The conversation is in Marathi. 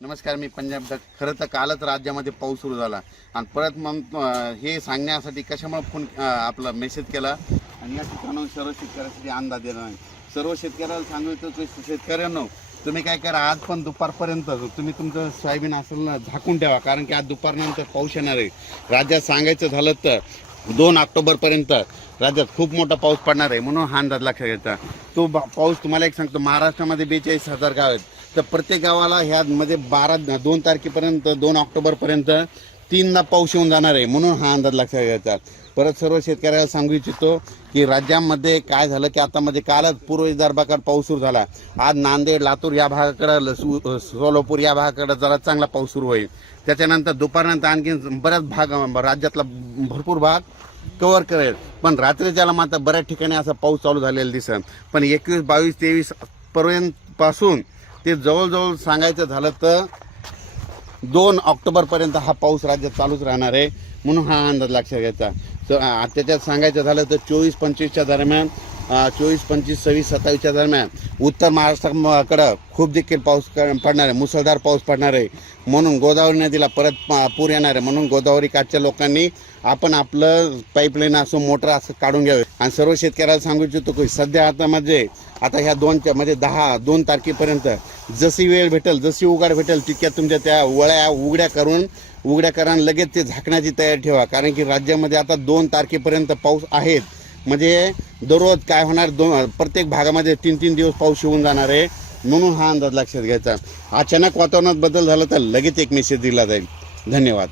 नमस्कार मी पंजाब दत्त. खरं तर कालच राज्यामध्ये पाऊस सुरू झाला. आणि परत मग हे सांगण्यासाठी कशामुळे फोन आपला मेसेज केला? आणि या ठिकाणाहून सर्व शेतकऱ्यांसाठी अंदाज देणार नाही. सर्व शेतकऱ्याला सांगू इच्छितो की शेतकऱ्यांनो तुम्ही काय करा आज पण दुपारपर्यंत तुम्ही तुमचं सोयाबीन असेल ना झाकून ठेवा. कारण की आज दुपारनंतर पाऊस येणार आहे. राज्यात सांगायचं झालं तर दोन ऑक्टोबरपर्यंत राज्यात खूप मोठा पाऊस पडणार आहे. म्हणून हा अंदाज लक्षात घ्यायचा तो बा- पाऊस तुम्हाला एक सांगतो महाराष्ट्रामध्ये बेचाळीस हजार गाव आहेत. तर प्रत्येक गावाला ह्या मध्ये बारा दोन तारखेपर्यंत दोन ऑक्टोबरपर्यंत तीनदा पाऊस येऊन जाणार आहे म्हणून हा अंदाज लक्षात घ्यायचा. परत सर्व शेतकऱ्याला सांगू इच्छितो की राज्यामध्ये काय झालं की आता म्हणजे कालच पूर्व विदर्भाकडे पाऊस सुरू झाला. आज नांदेड लातूर या भागाकडं लसू सोलापूर या भागाकडं जरा चांगला पाऊस सुरू होईल. त्याच्यानंतर दुपारनंतर आणखी बऱ्याच भाग राज्यातला भरपूर भाग कवर करेल. पण रात्रीच्याला मात्र बऱ्याच ठिकाणी असा पाऊस चालू झालेला दिसेल पण एकवीस बावीस तेवीस पर्यंतपासून ते जवळजवळ सांगायचं झालं तर दोन ऑक्टोबरपर्यंत हा पाऊस राज्यात चालूच राहणार आहे म्हणून हा अंदाज लक्षात घ्यायचा. तर त्याच्यात सांगायचं झालं तर चोवीस पंचवीसच्या दरम्यान चोवीस पंचवीस सव्वीस सत्तावीसच्या दरम्यान उत्तर महाराष्ट्राकडं खूप देखील पाऊस क- पडणार आहे. मुसळधार पाऊस पडणार आहे. म्हणून गोदावरी नदीला परत पूर येणार आहे. म्हणून गोदावरी काठच्या लोकांनी आपण आपलं पाईपलाईन असो मोटर असं काढून घ्यावे. आणि सर्व शेतकऱ्याला सांगू इच्छितो की सध्या आता म्हणजे आता ह्या दोनच्या म्हणजे दहा दोन तारखेपर्यंत जशी वेळ भेटेल जशी उघाड भेटेल तितक्या तुमच्या त्या वळ्या उघड्या करून उघड्या करा लगेच ते झाकण्याची तयारी ठेवा. कारण की राज्यामध्ये आता दोन तारखेपर्यंत पाऊस आहेत. म्हणजे दररोज काय होणार? दोन प्रत्येक भागामध्ये तीन तीन दिवस पाऊस येऊन जाणार आहे. म्हणून हा अंदाज लक्षात घ्यायचा. अचानक वातावरणात बदल झाला तर लगेच एक मेसेज दिला जाईल. धन्यवाद.